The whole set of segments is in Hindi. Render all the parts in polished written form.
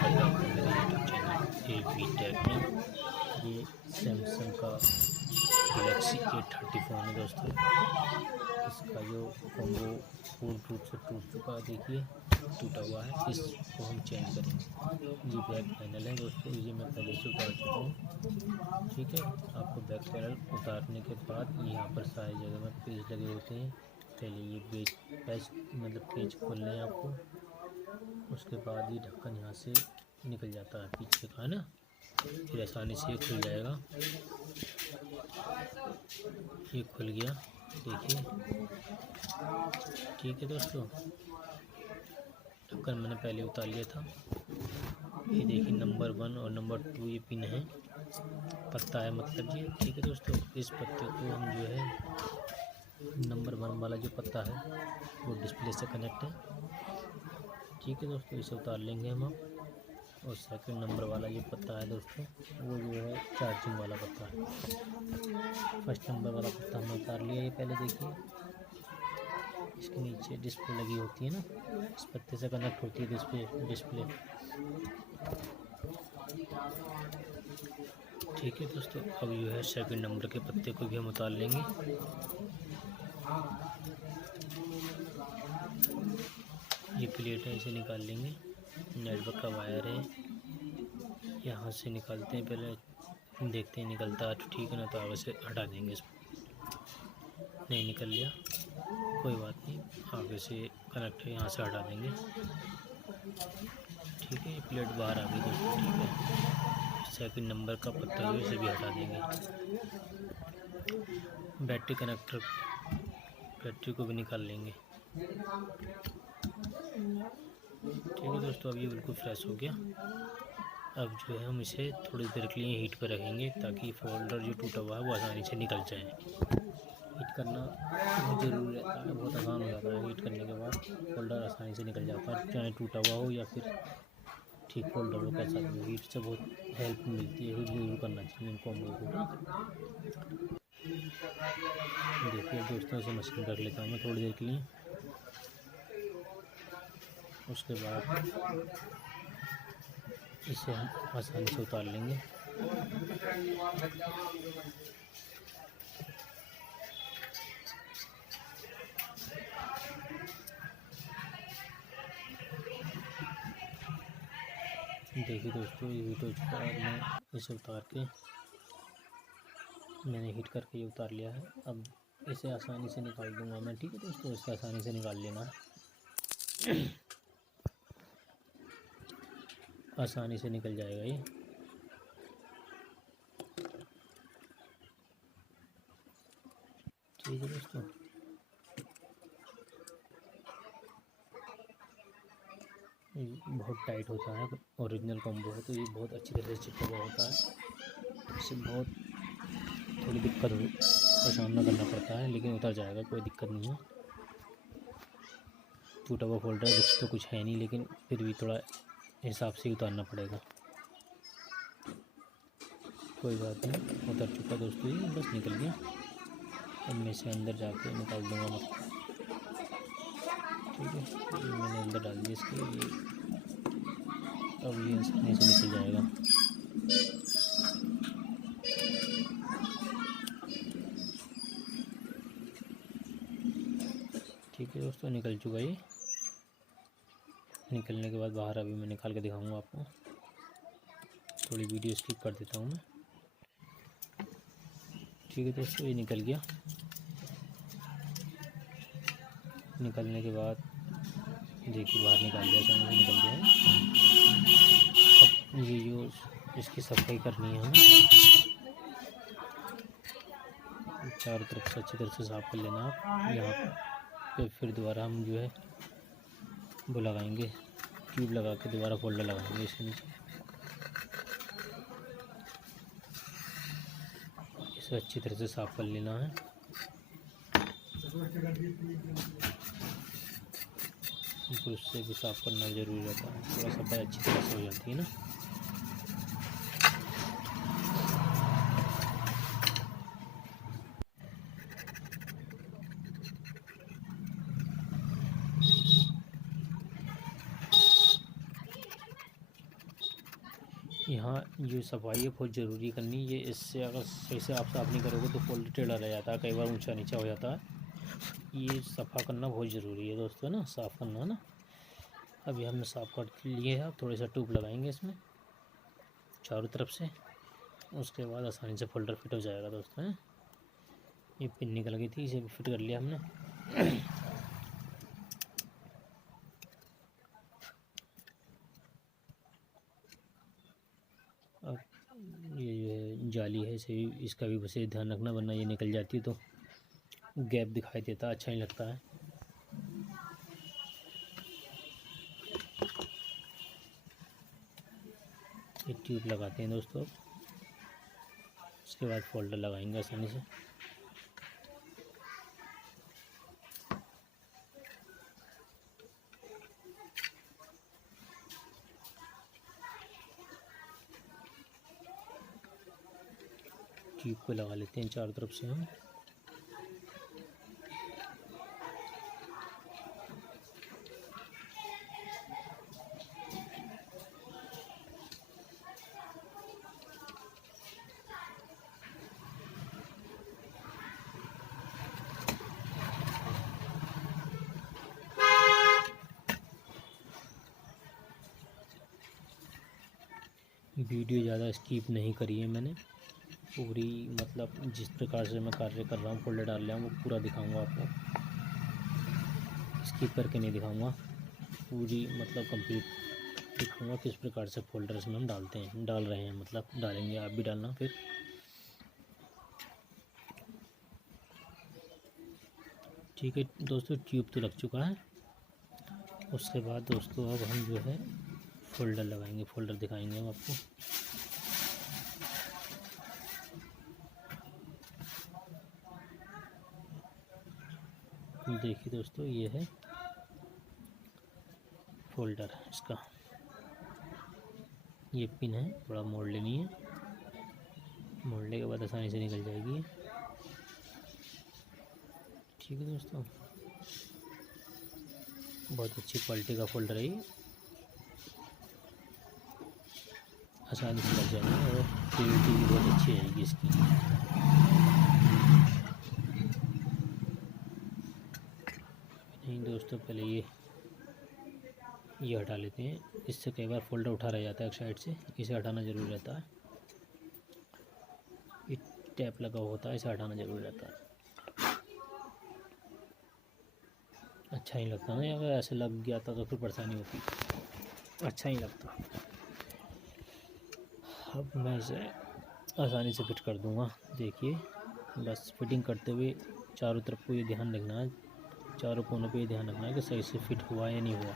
स्वागत है आपका मेरे यूट्यूब चैनल एवी टेक में। ये सैमसंग का गैलेक्सी A30 फ़ोन है दोस्तों। इसका जो कॉम्बो पूर्ण रूप से टूट चुका है, देखिए टूटा हुआ है, इसको हम चेंज करेंगे। ये बैक पैनल है दोस्तों, ये मैं पहले से उतार चुका हूँ। ठीक है, आपको बैक पैनल उतारने के बाद यहाँ पर सारी जगह में पेज लगे होते हैं। पहले ये पेज खोलने हैं आपको, उसके बाद ये ढक्कन यहाँ से निकल जाता है पीछे का, है ना। फिर आसानी से ये खुल जाएगा। ये खुल गया, देखिए। ठीक है दोस्तों, ढक्कन मैंने पहले उतार लिया था। ये देखिए नंबर 1 और नंबर 2 ये पिन है, पत्ता है मतलब ये। ठीक है दोस्तों, इस पत्ते को हम जो है नंबर 1 वाला जो पत्ता है वो डिस्प्ले से कनेक्ट है। ठीक है दोस्तों, इसे उतार लेंगे हम अब। और सेकंड नंबर वाला जो पत्ता है दोस्तों, वो जो है चार्जिंग वाला पत्ता है। फर्स्ट नंबर वाला पत्ता हमने उतार लिया। ये पहले देखिए, इसके नीचे डिस्प्ले लगी होती है ना, इस पत्ते से कनेक्ट होती है डिस्प्ले। ठीक है दोस्तों, अब जो है सेकंड नंबर के पत्ते को भी हम उतार लेंगे। ये प्लेट है, इसे निकाल लेंगे। नेटवर्क का वायर है, यहाँ से निकालते हैं, पहले देखते हैं निकलता है तो ठीक है, ना तो आगे से हटा देंगे इसको। नहीं निकल लिया, कोई बात नहीं, आगे से कनेक्ट है, यहाँ से हटा देंगे। ठीक है, ये प्लेट बाहर आ गई दोस्तों। ठीक है, सेकंड नंबर का पत्ता जो है इसे भी हटा देंगे। बैटरी को भी निकाल लेंगे। ठीक है दोस्तों, अब ये बिल्कुल फ्रेश हो गया। अब जो है हम इसे थोड़ी देर के लिए हीट पर रखेंगे, ताकि फोल्डर जो टूटा हुआ है वो आसानी से निकल जाए। हीट करना बहुत ज़रूरी रहता है, बहुत आसान हो जाता है। हीट करने के बाद फोल्डर आसानी से निकल जाता है, चाहे टूटा हुआ हो या फिर ठीक फोल्डर हो, कैसा भी हो। हीट से बहुत हेल्प मिलती है, हीट ज़रूर करना चाहिए इनको हम लोगों को। देखिए दोस्तों, इसे मशीन रख लेता हूँ मैं थोड़ी देर के लिए। उसके बाद इसे हम आसानी से उतार लेंगे। देखिए दोस्तों, ये हीट हो चुका है। मैं इसे उतार के, मैंने हीट करके ये उतार लिया है। अब इसे आसानी से निकाल दूंगा मैं। ठीक है दोस्तों, इसे आसानी से निकाल लेना, आसानी से निकल जाएगा ये। ठीक है दोस्तों, बहुत टाइट होता है, ओरिजिनल कॉम्बो है तो ये बहुत अच्छी तरह से चिपका हुआ होता है। इससे बहुत थोड़ी दिक्कत का सामना करना पड़ता है, लेकिन उतर जाएगा, कोई दिक्कत नहीं है। टूटा हुआ फोल्डर जिस तो कुछ है नहीं, लेकिन फिर भी थोड़ा हिसाब से उतारना पड़ेगा। कोई बात नहीं, उतर चुका दोस्तों, ये बस निकल गया। अब मैं इसे अंदर जाके निकाल दूंगा मतलब। ठीक है, ये मैंने अंदर डाल दिया इसके। ये अब ये आसानी से निकल जाएगा। ठीक है दोस्तों, निकल चुका ये। निकलने के बाद बाहर अभी मैं निकाल के दिखाऊंगा आपको। थोड़ी वीडियो स्किप कर देता हूँ मैं। ठीक है दोस्तों, ये निकल गया। निकलने के बाद देखिए बाहर निकाल दिया, आसानी से निकल गया है। अब ये जो इसकी सफाई करनी है हमें, चारों तरफ से अच्छी तरह से साफ कर लेना आप। यहाँ पे फिर दोबारा हम जो है वो लगाएंगे, ट्यूब लगा के दोबारा फोल्डर लगाएंगे इसके नीचे। इसे अच्छी तरह से साफ कर लेना है। ब्रश से भी साफ करना ज़रूरी रहता है, थोड़ा सफाई अच्छी तरह से हो जाती है ना। यहाँ जो सफाई है बहुत ज़रूरी करनी। ये इससे अगर सही से आप साफ़ नहीं करोगे तो फोल्डर टेढ़ा रह जाता है, कई बार ऊंचा नीचा हो जाता है। ये सफ़ा करना बहुत ज़रूरी है दोस्तों, ना साफ़ करना ना। अभी हमने साफ़ कर लिए है, अब थोड़ा सा ट्यूब लगाएंगे इसमें चारों तरफ से, उसके बाद आसानी से फोल्डर फिट हो जाएगा दोस्तों है। ये पिन निकल गई थी, इसे भी फिट कर लिया हमने। अब ये जो है जाली है, इसे भी, इसका भी बस ध्यान रखना, वरना ये निकल जाती है तो गैप दिखाई देता है, अच्छा नहीं लगता है। ये ट्यूब लगाते हैं दोस्तों, उसके बाद फोल्डर लगाएंगे आसानी से। ट्यूब को लगा लेते हैं चारों तरफ से हम। वीडियो ज़्यादा स्किप नहीं करी है मैंने, पूरी मतलब जिस प्रकार से मैं कार्य कर रहा हूँ, फोल्डर डाल रहा हूँ, वो पूरा दिखाऊंगा आपको, स्किप करके नहीं दिखाऊंगा, पूरी मतलब कंप्लीट दिखाऊंगा किस प्रकार से फोल्डर्स में हम डालते हैं, डाल रहे हैं, मतलब डालेंगे, आप भी डालना फिर। ठीक है दोस्तों, ट्यूब तो लग चुका है। उसके बाद दोस्तों अब हम जो है फोल्डर लगाएंगे, फोल्डर दिखाएंगे हम आपको। देखिए दोस्तों, ये है फोल्डर इसका, ये पिन है, थोड़ा मोड़ लेनी है, मोड़ने के बाद आसानी से निकल जाएगी। ठीक है दोस्तों, बहुत अच्छी क्वालिटी का फोल्डर है ये, आसानी से लग जाएगा और क्वालिटी भी बहुत अच्छी आएगी इसकी। नहीं दोस्तों, पहले ये हटा लेते हैं, इससे कई बार फोल्डर उठा रह जाता है एक साइड से, इसे हटाना ज़रूरी रहता है। ये टैप लगा होता है, इसे हटाना ज़रूरी रहता है। अच्छा नहीं लगता ना, अगर ऐसे लग गया था तो फिर परेशानी होती, अच्छा नहीं लगता। अब मैं इसे आसानी से फिट कर दूंगा। देखिए, बस फिटिंग करते हुए चारों तरफ को ये ध्यान रखना है, चारों कोनों पे ये ध्यान रखना है कि सही से फिट हुआ या नहीं हुआ।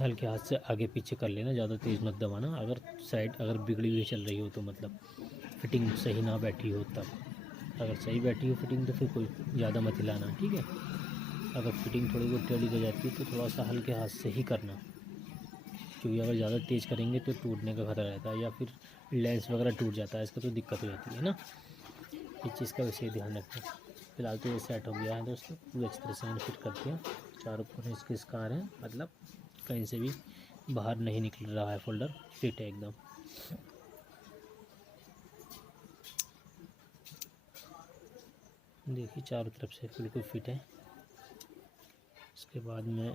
हल्के हाथ से आगे पीछे कर लेना, ज़्यादा तेज़ मत दबाना। अगर साइड अगर बिगड़ी हुई चल रही हो तो मतलब फिटिंग सही ना बैठी हो तब, अगर सही बैठी हो फिटिंग तो फिर कोई ज़्यादा मत हिलाना, ठीक है। अगर फिटिंग थोड़ी बहुत टेढ़ी हो जाती है तो थोड़ा सा हल्के हाथ से ही करना, क्योंकि अगर ज़्यादा तेज़ करेंगे तो टूटने का खतरा रहता है, या फिर लेंस वगैरह टूट जाता है इसका, तो दिक्कत हो जाती है ना। इस चीज़ का वैसे ध्यान रखें। फिलहाल तो ये सेट हो गया है दोस्तों, पूरी अच्छी तरह से मैंने फिट कर दिया। चारों कोने इसके स्कार हैं, मतलब कहीं से भी बाहर नहीं निकल रहा है, फोल्डर फिट है एकदम। देखिए चारों तरफ से बिल्कुल फिट है। इसके बाद मैं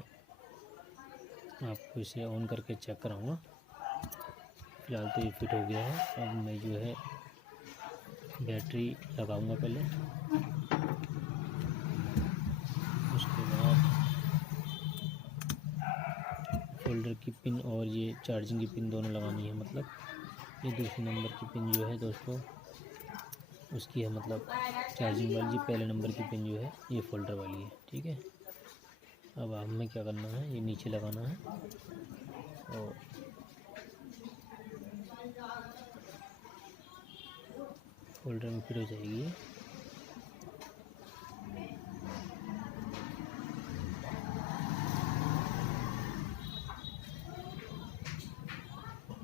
आपको इसे ऑन करके चेक कराऊंगा। फिलहाल तो ये फिट हो गया है। अब मैं जो है बैटरी लगाऊंगा पहले, उसके बाद फोल्डर की पिन और ये चार्जिंग की पिन दोनों लगानी है। मतलब ये दूसरे नंबर की पिन जो है दोस्तों उसकी है, मतलब चार्जिंग वाली। ये पहले नंबर की पिन जो है ये फोल्डर वाली है, ठीक है। अब हमें क्या करना है, ये नीचे लगाना है और फोल्डर में फिट हो जाएगी।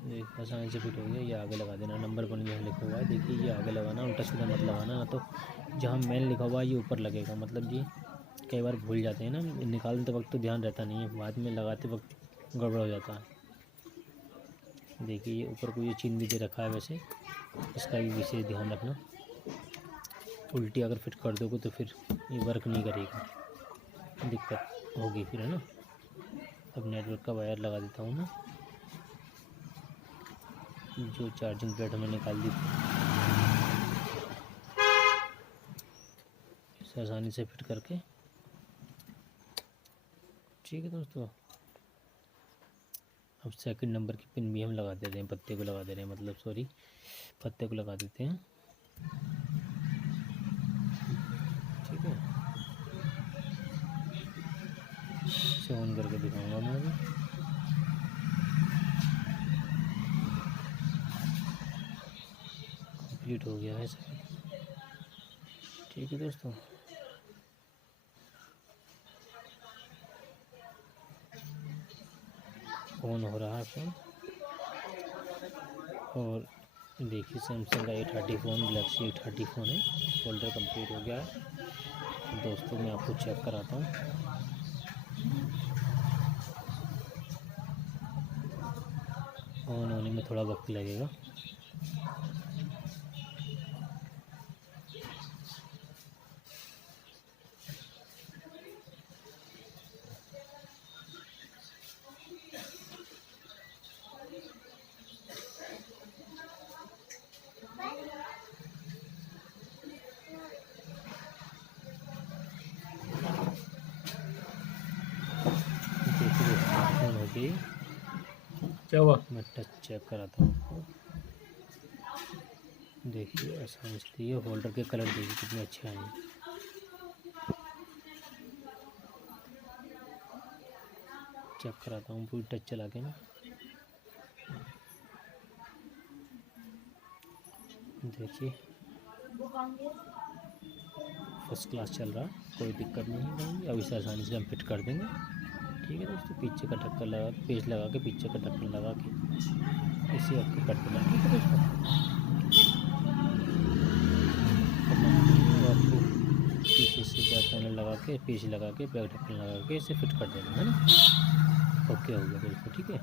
देखिए आसानी से फिट हो गया। ये आगे लगा देना, नंबर 1 यहाँ लिखा हुआ है, देखिए ये आगे लगाना, उल्टा सीधा मत लगाना, ना तो जहाँ मेन लिखा हुआ है ये ऊपर लगेगा। मतलब ये कई बार भूल जाते हैं ना, निकालते वक्त तो ध्यान रहता नहीं है, बाद में लगाते वक्त गड़बड़ हो जाता है। देखिए ये ऊपर को ये चिन्ह भी दे रखा है, वैसे इसका भी विशेष ध्यान रखना। उल्टी अगर फिट कर दोगे तो फिर ये वर्क नहीं करेगा, दिक्कत होगी फिर, है ना। अब नेटवर्क का वायर लगा देता हूँ मैं, जो चार्जिंग प्लेट हमें निकाल दी थी, इसे आसानी से फिट करके। ठीक है दोस्तों, अब सेकंड नंबर की पिन भी हम लगा दे रहे हैं, पत्ते को लगा दे रहे हैं, मतलब सॉरी पत्ते को लगा देते हैं। ठीक है, इसे ऑन करके दिखाऊंगा मैं अभी। कंप्लीट हो गया है सर। ठीक है दोस्तों, ऑन हो रहा है फ़ोन। और देखिए सैमसंग का A30 phone, Galaxy A30 phone है। फोल्डर कंप्लीट हो गया है दोस्तों, मैं आपको चेक कराता हूँ। ऑन होने में थोड़ा वक्त लगेगा। ऑन हो गई, क्या हुआ? मैं टच चेक कराता हूँ। देखिए आसानी से ये होल्डर के कलर देखिए कितने अच्छे आए हैं। चेक कराता हूँ पूरी टच चला के ना। देखिए फर्स्ट क्लास चल रहा है, कोई दिक्कत नहीं है। अब इसे आसानी से हम फिट कर देंगे। ठीक है दोस्तों, पीछे का ढक्कन लगा के, पेज लगा के, पीछे का ढक्कन लगा के इसे आपको कट देना। ठीक है दोस्तों, आपको पीछे से बैक पैनल लगा के, पेज लगा के, बैक ढक्कन लगा के इसे फिट कर देना है ना। ओके हो गया दोस्तों, ठीक है।